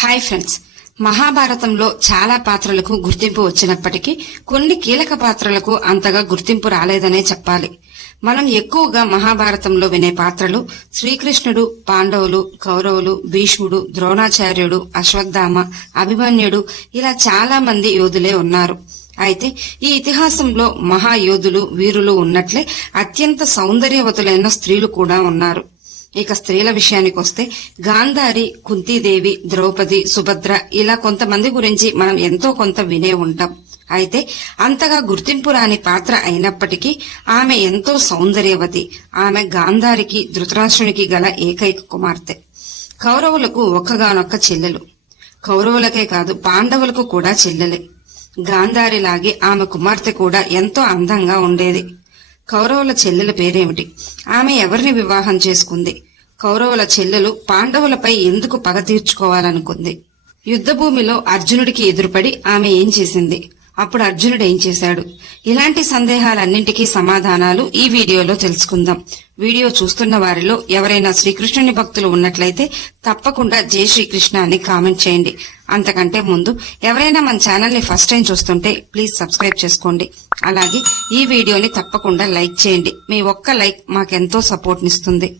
Hi friends. మహాభారతంలో చాలా పాత్రలకు గుర్తింపు వచ్చినప్పటికీ కొన్ని కీలక పాత్రలకు అంతగా గుర్తింపు రాలేదనే చెప్పాలి. మనం ఎక్కువగా మహాభారతంలో వినే పాత్రలు శ్రీకృష్ణుడు పాండవులు కౌరవులు భీష్ముడు ద్రోణాచార్యుడు అశ్వత్థామ అభిమన్యుడు ఇలా చాలా మంది యోధులే ఉన్నారు. అయితే ఈ ఇతిహాసంలో మహాయోధులు వీరులు ఉన్నట్లే అత్యంత సౌందర్యవతులైన స్త్రీలు కూడా ఉన్నారు. ఇక స్త్రీల విషయానికి వస్తే గాంధారి కుంతీదేవి ద్రౌపది సుభద్ర ఇలా కొంతమంది గురించి మనం ఎంతో కొంత వినే ఉంటాం. అయితే అంతగా గుర్తింపు రాని పాత్ర అయినప్పటికీ ఆమె ఎంతో సౌందర్యవతి. ఆమె గాంధారికి ధృతరాష్ట్రునికి గల ఏకైక కుమార్తె. కౌరవులకు ఒక్కగానొక్క చెల్లెలు. కౌరవులకే కాదు పాండవులకు కూడా చెల్లెలే. గాంధారిలాగే ఆమె కుమార్తె కూడా ఎంతో అందంగా ఉండేది. కౌరవుల చెల్లెల పేరేమిటి? ఆమె ఎవరిని వివాహం చేసుకుంది? కౌరవుల చెల్లెలు పాండవులపై ఎందుకు పగ తీర్చుకోవాలనుకుంది? యుద్ధభూమిలో అర్జునుడికి ఎదురుపడి ఆమె ఏం చేసింది? అప్పుడు అర్జునుడు ఏం చేశాడు? ఇలాంటి సందేహాలన్నింటికీ సమాధానాలు ఈ వీడియోలో తెలుసుకుందాం. వీడియో చూస్తున్న వారిలో ఎవరైనా శ్రీకృష్ణుని భక్తులు ఉన్నట్లయితే తప్పకుండా జై శ్రీకృష్ణ అని కామెంట్ చేయండి. అంతకంటే ముందు ఎవరైనా మన ఛానల్ని ఫస్ట్ టైం చూస్తుంటే ప్లీజ్ సబ్స్క్రైబ్ చేసుకోండి. అలాగే ఈ వీడియోని తప్పకుండా లైక్ చేయండి. మీ ఒక్క లైక్ మాకెంతో సపోర్ట్నిస్తుంది.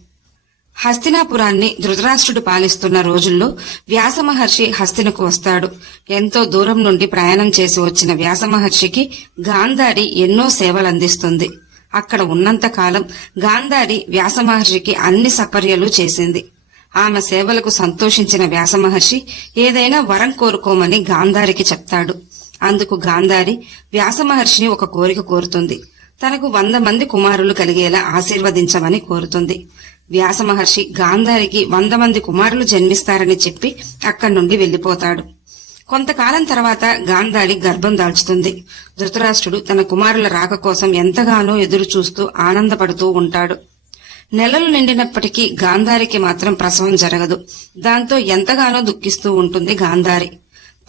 హస్తినాపురాన్ని ధృతరాష్ట్రుడు పాలిస్తున్న రోజుల్లో వ్యాస మహర్షి హస్తినకు వస్తాడు. ఎంతో దూరం నుండి ప్రయాణం చేసి వచ్చిన వ్యాస మహర్షికి గాంధారి ఎన్నో సేవలు అందిస్తుంది అక్కడ ఉన్నంతకాలం గాంధారి వ్యాస మహర్షికి అన్ని సపర్యలు చేసింది. ఆమె సేవలకు సంతోషించిన వ్యాస మహర్షి ఏదైనా వరం కోరుకోమని గాంధారికి చెప్తాడు. అందుకు గాంధారి వ్యాస మహర్షిని ఒక కోరిక కోరుతుంది. తనకు వంద మంది కుమారులు కలిగేలా ఆశీర్వదించమని కోరుతుంది. వ్యాస మహర్షి గాంధారికి వంద మంది కుమారులు జన్మిస్తారని చెప్పి అక్కడి నుండి వెళ్ళిపోతాడు కొంతకాలం తర్వాత గాంధారి గర్భం దాల్చుతుంది. ధృతరాష్ట్రుడు తన కుమారుల రాక కోసం ఎంతగానో ఎదురు చూస్తూ ఆనందపడుతూ ఉంటాడు. నెలలు నిండినప్పటికీ గాంధారికి మాత్రం ప్రసవం జరగదు. దాంతో ఎంతగానో దుఃఖిస్తూ ఉంటుంది గాంధారి.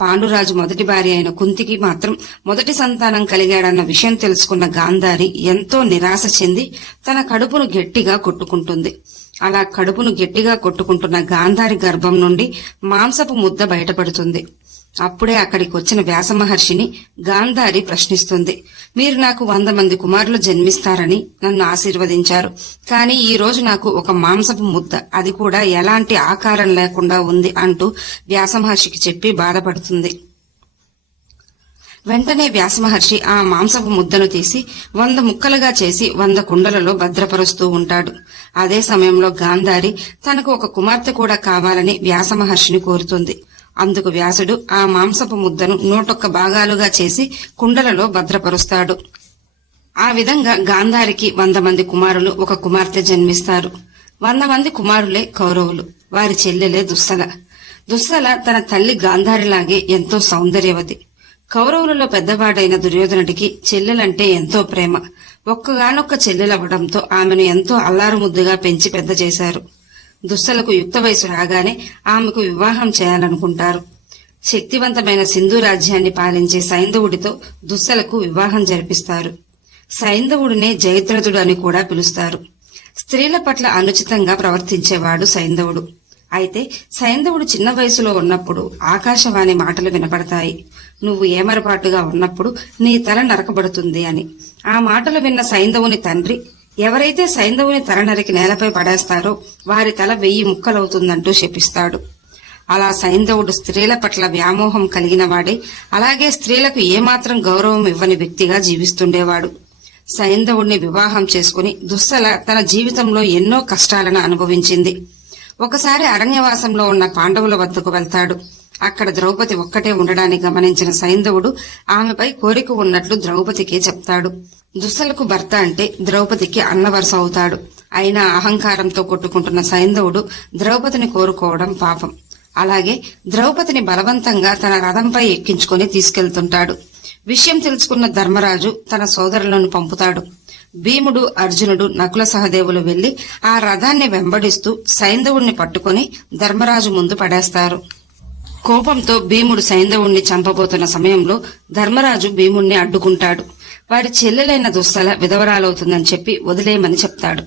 పాండురాజు మొదటి భార్య అయిన కుంతికి మాత్రం మొదటి సంతానం కలిగాడన్న విషయం తెలుసుకున్న గాంధారి ఎంతో నిరాశ చెంది తన కడుపును గట్టిగా కొట్టుకుంటుంది. అలా కడుపును గట్టిగా కొట్టుకుంటున్న గాంధారి గర్భం నుండి మాంసపు ముద్ద బయటపడుతుంది. అప్పుడే అక్కడికి వచ్చిన వ్యాస మహర్షిని గాంధారి ప్రశ్నిస్తుంది. మీరు నాకు వంద మంది కుమారులు జన్మిస్తారని నన్ను ఆశీర్వదించారు. కానీ ఈ రోజు నాకు ఒక మాంసపు ముద్ద. అది కూడా ఎలాంటి ఆకారం లేకుండా ఉంది అంటూ వ్యాస మహర్షికి చెప్పి బాధపడుతుంది. వెంటనే వ్యాసమహర్షి ఆ మాంసపు ముద్దను తీసి వంద ముక్కలుగా చేసి వంద కుండలలో భద్రపరుస్తూ ఉంటాడు. అదే సమయంలో గాంధారి తనకు ఒక కుమార్తె కూడా కావాలని వ్యాసమహర్షిని కోరుతుంది. అందుకు వ్యాసుడు ఆ మాంసపు ముద్దను నూటొక్క భాగాలుగా చేసి కుండలలో భద్రపరుస్తాడు. ఆ విధంగా గాంధారికి వంద మంది కుమారులు ఒక కుమార్తె జన్మిస్తారు. వంద మంది కుమారులే కౌరవులు. వారి చెల్లెలే దుస్సల. దుస్సల తన తల్లి గాంధారిలాగే ఎంతో సౌందర్యవతి. కౌరవులలో పెద్దవాడైన దుర్యోధనుడికి చెల్లెలంటే ఎంతో ప్రేమ. ఒక్కగానొక్క చెల్లెలవ్వడంతో ఆమెను ఎంతో అల్లారు ముద్దుగా పెంచి పెద్ద చేశారు దుస్సలకు యుక్త వయసు రాగానే ఆమెకు వివాహం చేయాలనుకుంటారు. శక్తివంతమైన సింధు రాజ్యాన్ని పాలించే సైంధవుడితో దుస్సలకు వివాహం జరిపిస్తారు. సైంధవుడినే జయద్రథుడు అని కూడా పిలుస్తారు. స్త్రీల పట్ల అనుచితంగా ప్రవర్తించేవాడు సైంధవుడు. అయితే సైంధవుడు చిన్న వయసులో ఉన్నప్పుడు ఆకాశవాణి మాటలు వినపడతాయి. నువ్వు ఏమరపాటుగా ఉన్నప్పుడు నీ తల నరకబడుతుంది అని. ఆ మాటలు విన్న సైంధవుని తండ్రి ఎవరైతే సైంధవుని తలనరికి నేలపై పడేస్తారో వారి తల వెయ్యి ముక్కలవుతుందంటూ శపిస్తాడు. అలా సైంధవుడు స్త్రీల పట్ల వ్యామోహం కలిగిన వాడే అలాగే స్త్రీలకు ఏమాత్రం గౌరవం ఇవ్వని వ్యక్తిగా జీవిస్తుండేవాడు. సైంధవుడిని వివాహం చేసుకుని దుస్సల తన జీవితంలో ఎన్నో కష్టాలను అనుభవించింది. ఒకసారి అరణ్యవాసంలో ఉన్న పాండవుల వద్దకు వెళ్తాడు. అక్కడ ద్రౌపది ఒక్కటే ఉండడాన్ని గమనించిన సైంధవుడు ఆమెపై కోరిక ఉన్నట్లు ద్రౌపదికే చెప్తాడు. దుస్సలకు భర్త అంటే ద్రౌపదికి అన్నవరస అవుతాడు. అయినా అహంకారంతో కొట్టుకుంటున్న సైంధవుడు ద్రౌపదిని కోరుకోవడం పాపం. అలాగే ద్రౌపదిని బలవంతంగా తన రథంపై ఎక్కించుకొని తీసుకెళ్తుంటాడు. విషయం తెలుసుకున్న ధర్మరాజు తన సోదరులను పంపుతాడు. భీముడు అర్జునుడు నకుల సహదేవులు వెళ్ళి ఆ రథాన్ని వెంబడిస్తూ సైంధవుణ్ణి పట్టుకుని ధర్మరాజు ముందు పడేస్తారు. కోపంతో భీముడు సైంధవుణ్ణి చంపబోతున్న సమయంలో ధర్మరాజు భీముణ్ణి అడ్డుకుంటాడు. వారి చెల్లెలైన దుస్తల విధవరాలవుతుందని చెప్పి వదిలేయమని చెప్తాడు.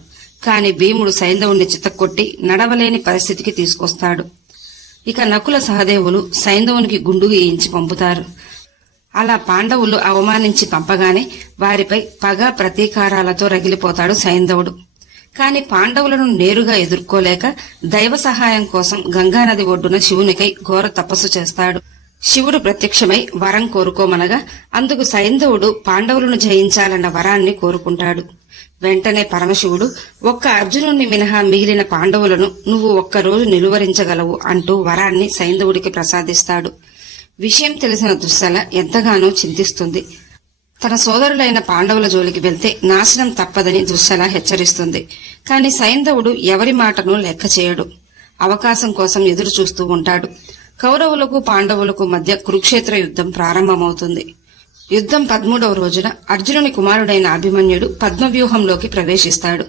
కాని భీముడు సైంధవుణ్ణి చిత్తకొట్టి నడవలేని పరిస్థితికి తీసుకొస్తాడు. ఇక నకుల సహదేవులు సైంధవునికి గుండు గీయించి పంపుతారు. అలా పాండవులు అవమానించి పంపగానే వారిపై పగ ప్రతీకారాలతో రగిలిపోతాడు సైంధవుడు. కాని పాండవులను నేరుగా ఎదుర్కోలేక దైవ సహాయం కోసం గంగానది ఒడ్డున శివునికై ఘోర తపస్సు చేస్తాడు. శివుడు ప్రత్యక్షమై వరం కోరుకోమనగా అందుకు సైంధవుడు పాండవులను జయించాలన్న వరాన్ని కోరుకుంటాడు. వెంటనే పరమశివుడు ఒక్క అర్జునుణ్ణి మినహా మిగిలిన పాండవులను నువ్వు ఒక్కరోజు నిలువరించగలవు అంటూ వరాన్ని సైంధవుడికి ప్రసాదిస్తాడు. విషయం తెలిసిన దుస్సల ఎంతగానో చింతిస్తుంది. తన సోదరులైన పాండవుల జోలికి వెళ్తే నాశనం తప్పదని దుశ్శల హెచ్చరిస్తుంది. కాని సైంధవుడు ఎవరి మాటను లెక్క చేయడు. అవకాశం కోసం ఎదురు చూస్తూ ఉంటాడు. కౌరవులకు పాండవులకు మధ్య కురుక్షేత్ర యుద్ధం ప్రారంభమవుతుంది. యుద్ధం పదమూడవ రోజున అర్జునుని కుమారుడైన అభిమన్యుడు పద్మవ్యూహంలోకి ప్రవేశిస్తాడు.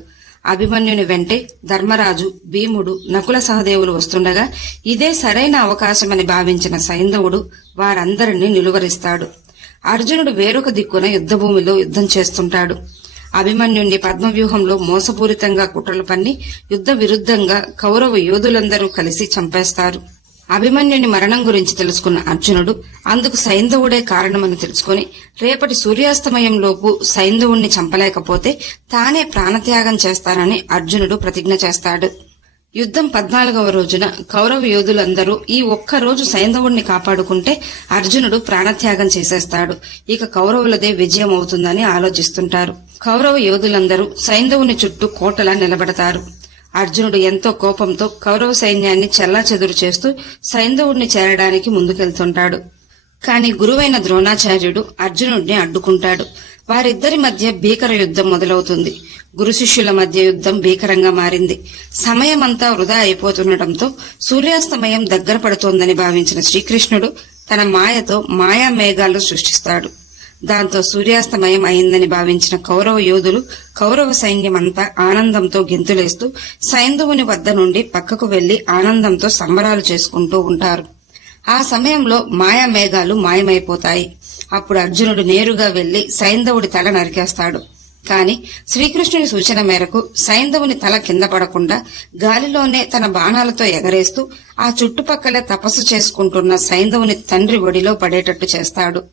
అభిమన్యుని వెంటే ధర్మరాజు భీముడు నకుల సహదేవులు వస్తుండగా ఇదే సరైన అవకాశమని భావించిన సైంధవుడు వారందరినీ నిలువరిస్తాడు. అర్జునుడు వేరొక దిక్కున యుద్ధభూమిలో యుద్ధం చేస్తుంటాడు. అభిమన్యుణ్ణి పద్మవ్యూహంలో మోసపూరితంగా కుట్రలు పన్ని యుద్ధ విరుద్ధంగా కౌరవ యోధులందరూ కలిసి చంపేస్తారు. అభిమన్యుని మరణం గురించి తెలుసుకున్న అర్జునుడు అందుకు సైంధవుడే కారణమని తెలుసుకుని రేపటి సూర్యాస్తమయంలోపు సైంధవుణ్ణి చంపలేకపోతే తానే ప్రాణత్యాగం చేస్తానని అర్జునుడు ప్రతిజ్ఞ చేస్తాడు. యుద్ధం పద్నాలుగవ రోజున కౌరవ యోధులందరూ ఈ ఒక్క రోజు సైంధవుణ్ణి కాపాడుకుంటే అర్జునుడు ప్రాణత్యాగం చేసేస్తాడు. ఇక కౌరవులదే విజయం అవుతుందని ఆలోచిస్తుంటారు. కౌరవ యోధులందరూ సైంధవుని చుట్టూ కోటలా నిలబడతారు. అర్జునుడు ఎంతో కోపంతో కౌరవ సైన్యాన్ని చెల్లాచెదురు చేస్తూ సైంధవుణ్ణి చేరడానికి ముందుకెళ్తుంటాడు. కాని గురువైన ద్రోణాచార్యుడు అర్జునుడిని అడ్డుకుంటాడు. వారిద్దరి మధ్య భీకర యుద్ధం మొదలవుతుంది. గురు శిష్యుల మధ్య యుద్ధం భీకరంగా మారింది. సమయమంతా వృధా అయిపోతుండటంతో సూర్యాస్తమయం దగ్గర పడుతోందని భావించిన శ్రీకృష్ణుడు తన మాయతో మాయా మేఘాలు సృష్టిస్తాడు. దాంతో సూర్యాస్తమయం అయిందని భావించిన కౌరవ యోధులు కౌరవ సైన్యమంతా ఆనందంతో గెంతులేస్తూ సైంధవుని వద్ద నుండి పక్కకు వెళ్ళి ఆనందంతో సంబరాలు చేసుకుంటూ ఉంటారు. ఆ సమయంలో మాయా మేఘాలు మాయమైపోతాయి. అప్పుడు అర్జునుడు నేరుగా వెళ్ళి సైంధవుడి తల నరికేస్తాడు. కాని శ్రీకృష్ణుని సూచన మేరకు సైంధవుని తల కింద పడకుండా గాలిలోనే తన బాణాలతో ఎగరేస్తూ ఆ చుట్టుపక్కలే తపస్సు చేసుకుంటున్న సైంధవుని తండ్రి ఒడిలో పడేటట్టు చేస్తాడు.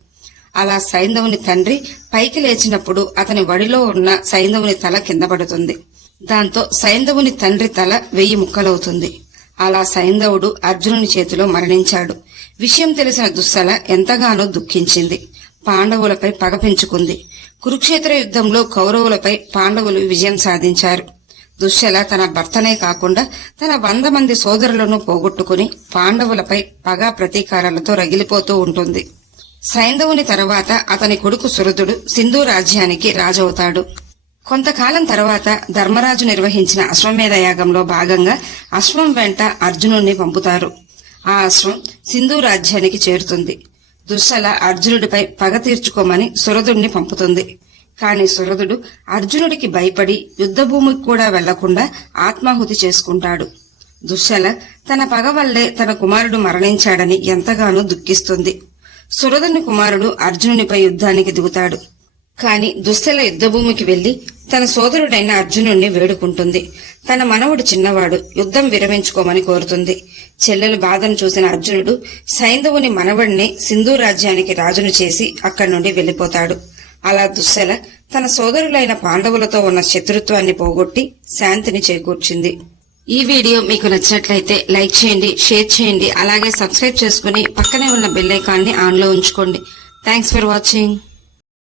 అలా సైంధవుని తండ్రి పైకి లేచినప్పుడు అతని వడిలో ఉన్న సైంధవుని తల కింద పడుతుంది. దాంతో సైంధవుని తండ్రి తల వెయ్యి ముక్కలవుతుంది. అలా సైంధవుడు అర్జునుని చేతిలో మరణించాడు. విషయం తెలిసిన దుస్సల ఎంతగానో దుఃఖించింది. పాండవులపై పగ పెంచుకుంది. కురుక్షేత్ర యుద్ధంలో కౌరవులపై పాండవులు విజయం సాధించారు. దుశ్శల తన భర్తనే కాకుండా తన వంద మంది సోదరులను పోగొట్టుకుని పాండవులపై పగా ప్రతీకారాలతో రగిలిపోతూ ఉంటుంది. సైంధవుని తర్వాత అతని కొడుకు సురదుడు సింధు రాజ్యానికి రాజవుతాడు. కొంతకాలం తర్వాత ధర్మరాజు నిర్వహించిన అశ్వమేధ యాగంలో భాగంగా అశ్వం వెంట అర్జునుణ్ణి పంపుతారు. ఆ అశ్వం సింధు రాజ్యానికి చేరుతుంది. దుశ్శల అర్జునుడిపై పగ తీర్చుకోమని సురధుణ్ణి పంపుతుంది. కాని సురదుడు అర్జునుడికి భయపడి యుద్ధభూమికి కూడా వెళ్ళకుండా ఆత్మాహుతి చేసుకుంటాడు. దుశ్శల తన పగ వల్లే తన కుమారుడు మరణించాడని ఎంతగానో దుఃఖిస్తుంది. సురదుని కుమారుడు అర్జునునిపై యుద్ధానికి దిగుతాడు. కాని దుస్తల యుద్ధభూమికి వెళ్ళి తన సోదరుడైన అర్జునుణ్ణి వేడుకుంటుంది. తన మనవడు చిన్నవాడు యుద్ధం విరమించుకోమని కోరుతుంది. చెల్లెల బాధను చూసిన అర్జునుడు సైంధవుని మనవడిని సింధు రాజ్యానికి రాజును చేసి అక్కడి నుండి వెళ్ళిపోతాడు అలా దుశ్శల తన సోదరులైన పాండవులతో ఉన్న శత్రుత్వాన్ని పోగొట్టి శాంతిని చేకూర్చింది. ఈ వీడియో మీకు నచ్చినట్లయితే లైక్ చేయండి షేర్ చేయండి అలాగే సబ్స్క్రైబ్ చేసుకుని పక్కనే ఉన్న బెల్ ఐకాన్ని ఉంచుకోండి. Thanks for watching.